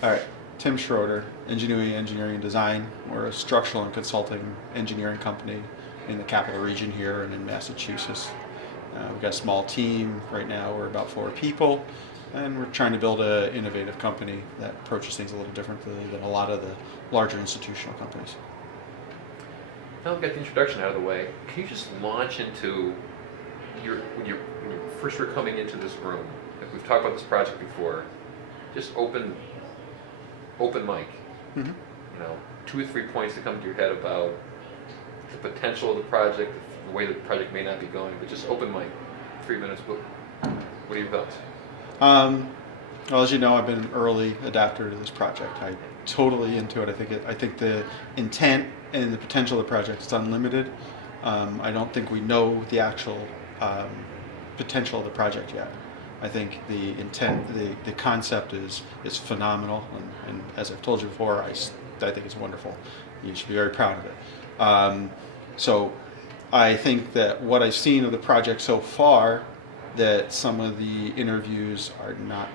All right, Tim Schroder, Engineering and Design. We're a structural and consulting engineering company in the capital region here and in Massachusetts. We've got a small team. Right now we're about 4 people, and we're trying to build an innovative company that approaches things a little differently than a lot of the larger institutional companies. Now we've got the introduction out of the way. Can you just launch into when you first were coming into this room? Like we've talked about this project before. Just open mic. Mm-hmm. You know, 2 or 3 points that come to your head about the potential of the project, the way the project may not be going, but just open mic. 3 minutes. What are your thoughts? Well, as you know, I've been an early adapter to this project. I'm totally into it. I think the intent and the potential of the project is unlimited. I don't think we know the actual potential of the project yet. I think the intent, the concept is phenomenal, and as I've told you before, I think it's wonderful. You should be very proud of it. So I think that what I've seen of the project so far, that some of the interviews are not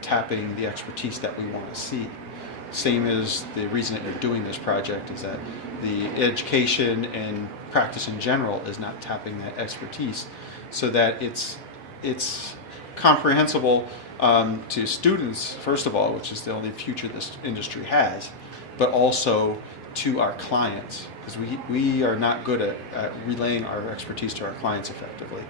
tapping the expertise that we want to see. Same as the reason that you're doing this project is that the education and practice in general is not tapping that expertise, so that it's comprehensible to students, first of all, which is the only future this industry has, but also to our clients, because we are not good at relaying our expertise to our clients effectively.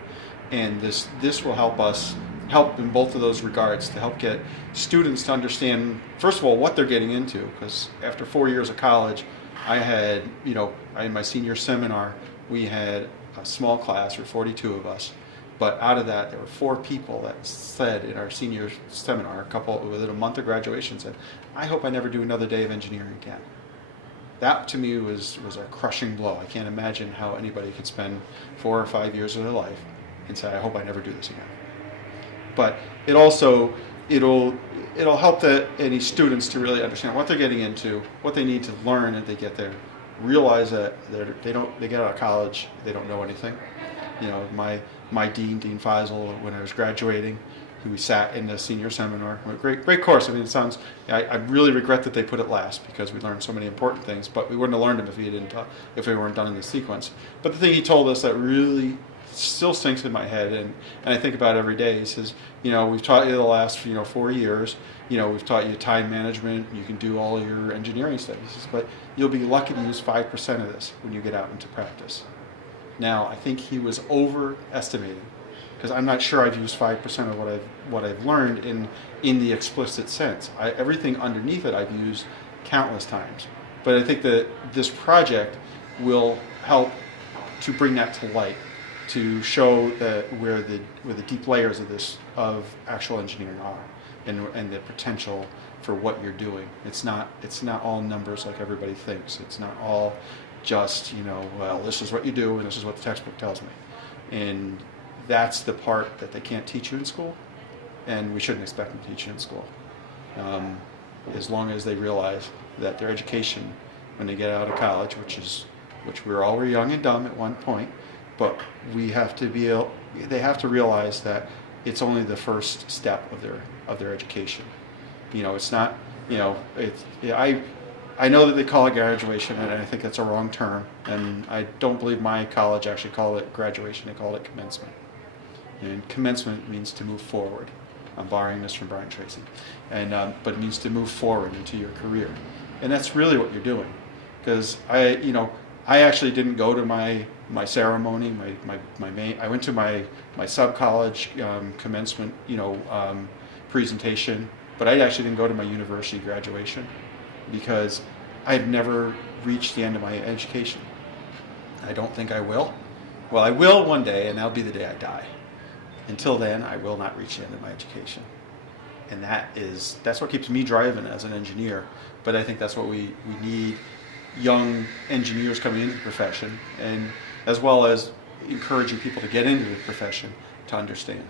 And this will help in both of those regards, to help get students to understand, first of all, what they're getting into. Because after 4 years of college, in my senior seminar, we had a small class, or 42 of us, but out of that, there were 4 people that said in our senior seminar, a couple within a month of graduation, said, "I hope I never do another day of engineering again." That to me was a crushing blow. I can't imagine how anybody could spend 4 or 5 years of their life and say, "I hope I never do this again." But it also it'll help any students to really understand what they're getting into, what they need to learn as they get there. Realize that they get out of college, they don't know anything. You know, my Dean Faisal, when I was graduating, we sat in the senior seminar. Great course. I mean, I really regret that they put it last, because we learned so many important things, but we wouldn't have learned them if we weren't done in the sequence. But the thing he told us that really still sinks in my head, and I think about every day, he says, we've taught you the last 4 years, we've taught you time management, you can do all your engineering studies, but you'll be lucky to use 5% of this when you get out into practice. Now, I think he was overestimating, because I'm not sure I've used 5% of what I've learned in the explicit sense. Everything underneath it I've used countless times. But I think that this project will help to bring that to light, to show where the deep layers of actual engineering are, and the potential for what you're doing. It's not all numbers like everybody thinks. It's not all just, well, this is what you do and this is what the textbook tells me. And that's the part that they can't teach you in school, and we shouldn't expect them to teach you in school. As long as they realize that their education, when they get out of college, which we were all young and dumb at one point, but they have to realize that it's only the first step of their education. It's not, I know that they call it graduation, and I think that's a wrong term, and I don't believe my college actually called it graduation. They called it commencement. And commencement means to move forward. I'm borrowing this from Brian Tracy, but it means to move forward into your career, and that's really what you're doing. Because I actually didn't go to my ceremony, I went to my sub-college commencement, presentation, but I actually didn't go to my university graduation, because I've never reached the end of my education. I don't think I will. Well, I will one day, and that'll be the day I die. Until then, I will not reach the end of my education. And that's what keeps me driving as an engineer. But I think that's what we need, young engineers coming into the profession, and as well as encouraging people to get into the profession to understand.